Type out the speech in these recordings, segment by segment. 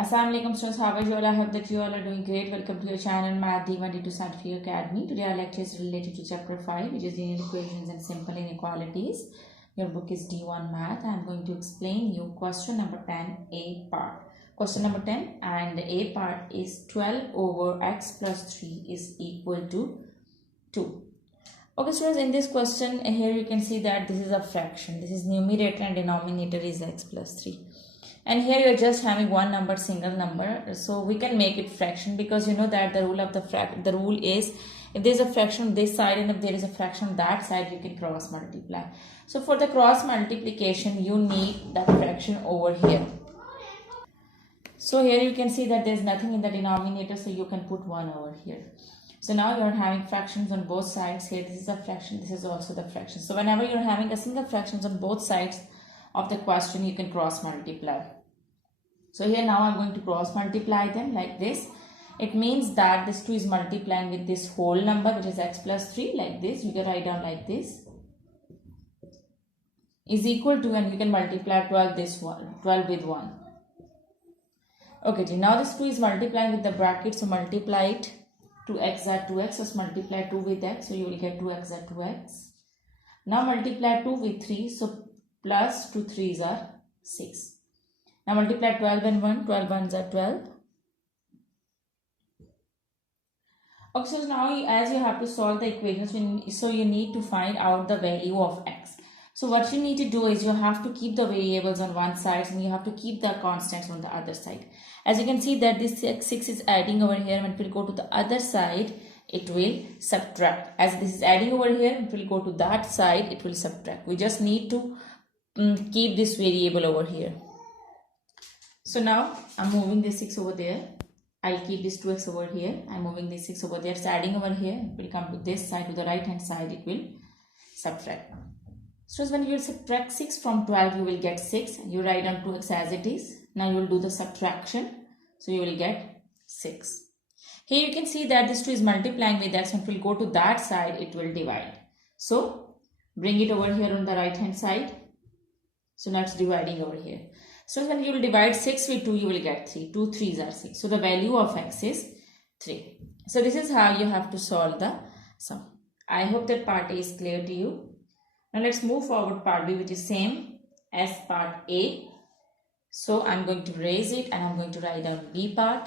Assalamu alaikum students, how are you all? I hope that you all are doing great. Welcome to your channel Math D1D2 Scientific Academy. Today our lecture is related to chapter 5, which is linear equations and simple inequalities. Your book is D1 Math. I am going to explain you question number 10 A part. Question number 10 and the A part is 12 over x plus 3 is equal to 2. Okay students, in this question here you can see that this is a fraction. This is numerator and denominator is x plus 3. And here you're just having one number, single number, so we can make it fraction because you know that the rule of the rule is if there is a fraction on this side and if there is a fraction on that side, you can cross multiply. So for the cross multiplication you need that fraction over here. So here you can see that there is nothing in the denominator, so you can put 1 over here. So now you are having fractions on both sides. Here this is a fraction, this is also the fraction. So whenever you are having a single fractions on both sides of the question, you can cross multiply. So here now I'm going to cross multiply them like this. It means that this 2 is multiplying with this whole number, which is x plus 3, like this. You can write down like this is equal to, and you can multiply 12 with 1. Okay, now this 2 is multiplying with the bracket, so multiply it. 2x are 2x, so multiply 2 with x, so you will get 2x are 2x. Now multiply 2 with 3, so plus 2 3s are 6. Now multiply 12 and 1, 12 1s are 12. Okay, so now as you have to solve the equations, so you need to find out the value of x. So what you need to do is you have to keep the variables on one side and you have to keep the constants on the other side. As you can see that this 6 is adding over here, when it will go to the other side, it will subtract. As this is adding over here, it will go to that side, it will subtract. We just need to keep this variable over here. So now I'm moving this 6 over there. I'll keep this 2x over here. I'm moving this 6 over there. It's adding over here. It will come to this side, to the right hand side, it will subtract. So when you will subtract 6 from 12, you will get 6. You write down 2x as it is. Now you will do the subtraction. So you will get 6. Here you can see that this 2 is multiplying with x. When it will go to that side, it will divide. So bring it over here on the right hand side. So now it's dividing over here. So when you will divide 6 with 2, you will get 3. 2 3s are 6. So the value of x is 3. So this is how you have to solve the sum. I hope that part A is clear to you. Now let's move forward part B, which is same as part A. So I'm going to erase it and I'm going to write down B part.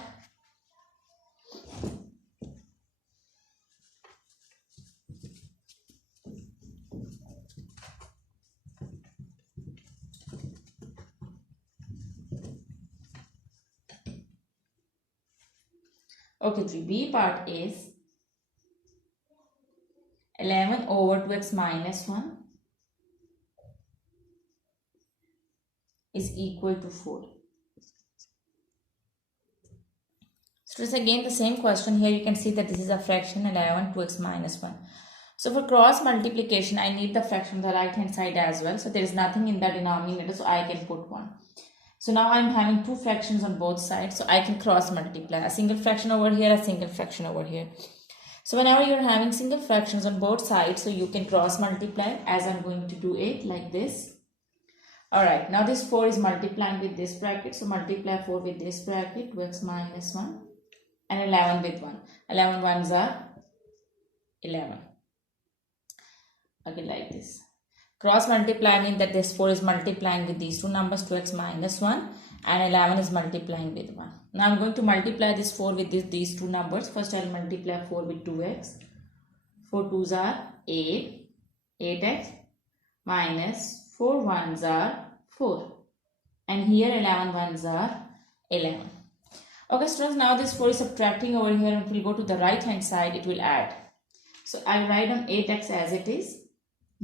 Okay, 3B part is 11 over 2x minus 1 is equal to 4. So it's again the same question. Here you can see that this is a fraction 11 2x minus 1. So for cross multiplication, I need the fraction on the right hand side as well. So there is nothing in the denominator, so I can put 1. So now I'm having two fractions on both sides, so I can cross multiply. A single fraction over here, a single fraction over here. So whenever you're having single fractions on both sides, so you can cross multiply, as I'm going to do it like this. Alright, now this 4 is multiplying with this bracket, so multiply 4 with this bracket, 2x minus 1 and 11 with 1. 11 ones are 11. Okay, like this. Cross multiply means that this 4 is multiplying with these two numbers, 2x minus 1 and 11 is multiplying with 1. Now I'm going to multiply this 4 with these two numbers. First I'll multiply 4 with 2x. 4 2s are 8. 8x minus 4 1s are 4. And here 11 1s are 11. Okay students, now this 4 is subtracting over here and it will go to the right hand side, it will add. So I'll write on 8x as it is.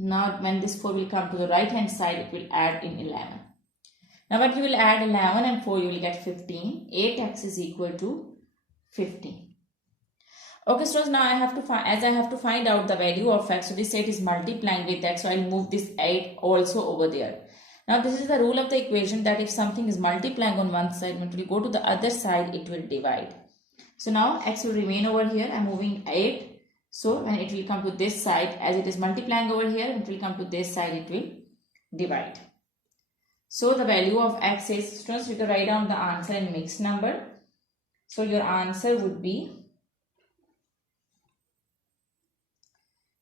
Now when this 4 will come to the right hand side, it will add in 11. Now when you will add 11 and 4, you will get 15. 8x is equal to 15. Okay, so now I have to find out the value of x. So this 8 is multiplying with x, so I'll move this 8 also over there. Now this is the rule of the equation that if something is multiplying on one side, when it will go to the other side, it will divide. So now x will remain over here. I'm moving 8. So when it will come to this side, as it is multiplying over here, it will come to this side, it will divide. So the value of x is, students, you can write down the answer in mixed number. So your answer would be,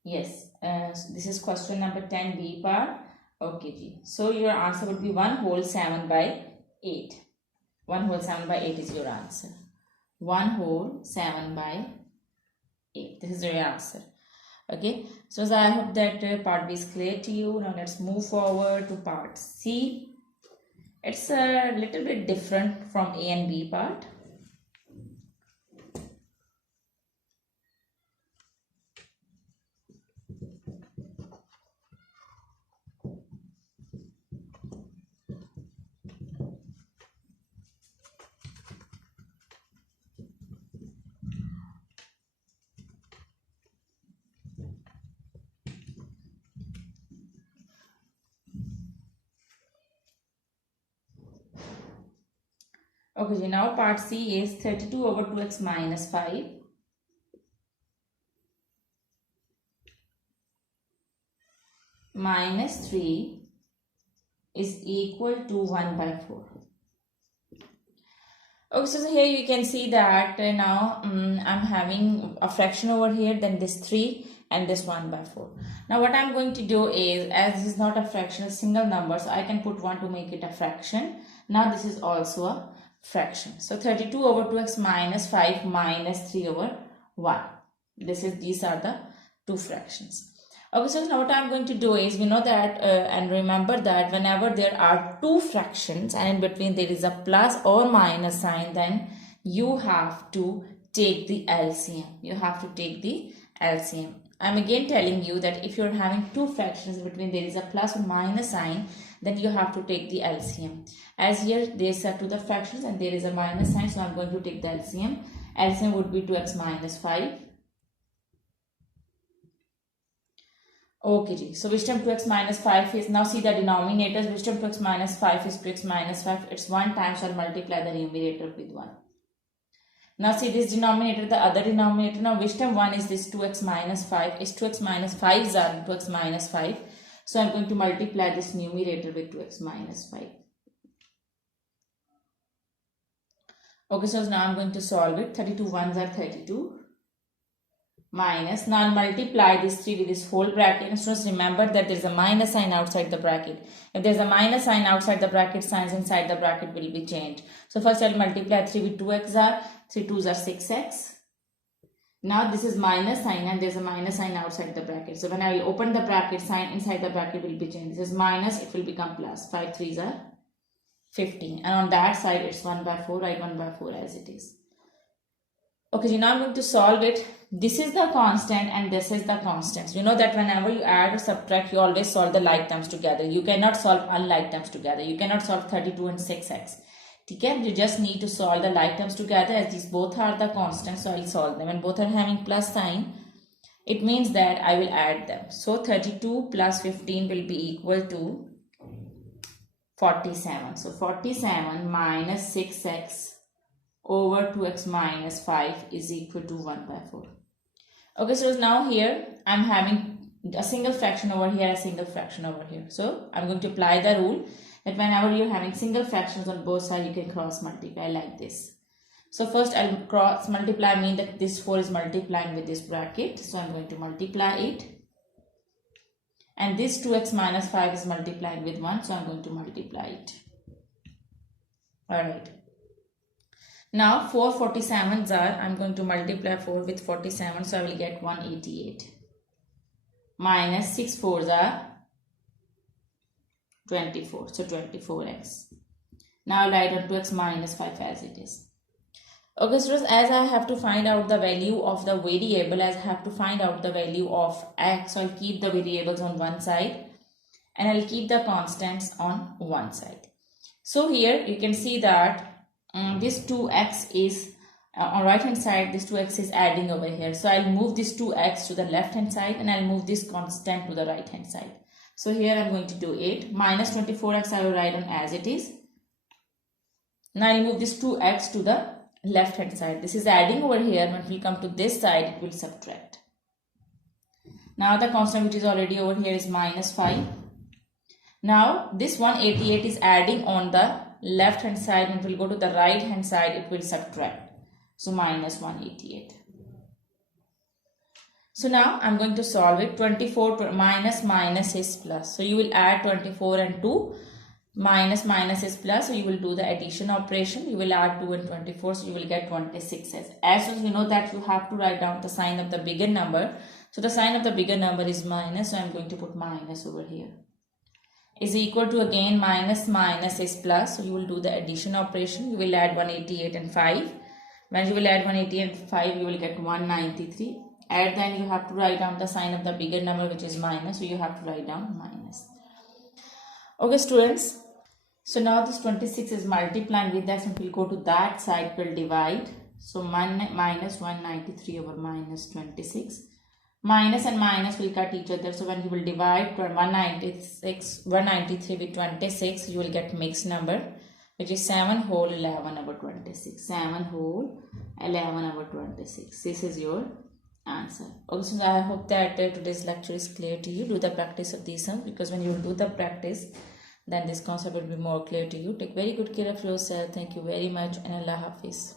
yes, this is question number 10b part. Okay, G. So your answer would be 1 whole 7 by 8. 1 whole 7 by 8 is your answer. 1 whole 7 by 8. This is your answer. Okay. So I hope that part B is clear to you. Now let's move forward to part C. It's a little bit different from A and B part. Okay, now part C is 32 over 2x minus 5 minus 3 is equal to 1 by 4. Okay, so here you can see that now I'm having a fraction over here, then this 3 and this 1 by 4. Now what I'm going to do is, as this is not a fraction, a single number, so I can put 1 to make it a fraction. Now this is also a fraction. So 32 over 2x minus 5 minus 3 over 1. These are the two fractions. Okay, so now what I'm going to do is, we know that and remember that whenever there are two fractions and in between there is a plus or minus sign, then you have to take the LCM. You have to take the LCM. I'm again telling you that if you're having two fractions between there is a plus or minus sign, then you have to take the LCM. As here they set to the fractions and there is a minus sign, so I'm going to take the LCM. LCM would be 2x minus 5. Okay, so which term 2x minus 5 is, now see the denominators, which term 2x minus 5 is 2x minus 5, it's 1 time, so I'll multiply the numerator with 1. Now see this denominator, the other denominator, now which term 1 is this 2x minus 5, is 2x minus 5 are 2x minus 5, so I'm going to multiply this numerator with 2x minus 5. Okay, so now I'm going to solve it. 32 ones are 32. Minus, now I'll multiply this 3 with this whole bracket. And students, remember that there is a minus sign outside the bracket. If there is a minus sign outside the bracket, signs inside the bracket will be changed. So first I'll multiply 3 with 2x are, 3 2s are 6x. Now this is minus sign and there is a minus sign outside the bracket. So when I will open the bracket, sign inside the bracket will be changed. This is minus, it will become plus. 5 3s are 15. And on that side it's 1 by 4, write 1 by 4 as it is. Okay, so now I'm going to solve it. This is the constant and this is the constant. You know that whenever you add or subtract, you always solve the like terms together. You cannot solve unlike terms together. You cannot solve 32 and 6x. Okay, you just need to solve the like terms together, as these both are the constants, so I'll solve them. And both are having plus sign, it means that I will add them. So 32 plus 15 will be equal to 47. So 47 minus 6x over 2x minus 5 is equal to 1 by 4. Okay, so now here I'm having a single fraction over here, a single fraction over here. So I'm going to apply the rule that whenever you're having single fractions on both sides, you can cross multiply like this. So first I'll cross multiply, mean that this 4 is multiplying with this bracket. So I'm going to multiply it. And this 2x minus 5 is multiplying with 1. So I'm going to multiply it. Alright. Now 4 47s are, I'm going to multiply 4 with 47, so I will get 188. Minus 6 4s are 24, so 24x. Now I'll write on 2x minus 5 as it is. Okay, so as I have to find out the value of the variable, as I have to find out the value of x, so I'll keep the variables on one side and I'll keep the constants on one side. So here you can see that this 2x is on right hand side, this 2x is adding over here. So I'll move this 2x to the left hand side and I'll move this constant to the right hand side. So here I'm going to do 8 minus 24x, I will write on as it is. Now I'll move this 2x to the left hand side. This is adding over here. When it will come to this side, it will subtract. Now the constant which is already over here is minus 5. Now this 188 is adding on the left hand side, and it will go to the right hand side, it will subtract. So minus 188. So now I'm going to solve it. 24 minus minus is plus. So you will add 24 and 2. Minus minus is plus. So you will do the addition operation. You will add 2 and 24. So you will get 26. As soon as you know that, you have to write down the sign of the bigger number. So the sign of the bigger number is minus. So I'm going to put minus over here. Is equal to, again, minus minus is plus. So you will do the addition operation. You will add 188 and 5. When you will add 188 and 5, you will get 193. At the end, you have to write down the sign of the bigger number, which is minus. So you have to write down minus. Okay, students. So now this 26 is multiplying with that. So we'll go to that side, we'll divide. So minus 193 over minus 26. Minus and minus will cut each other. So when you will divide 193 with 26, you will get mixed number, which is 7 whole 11 over 26. 7 whole 11 over 26. This is your answer. Also, I hope that today's lecture is clear to you. Do the practice of these sums, because when you will do the practice, then this concept will be more clear to you. Take very good care of yourself. Thank you very much, and Allah Hafiz.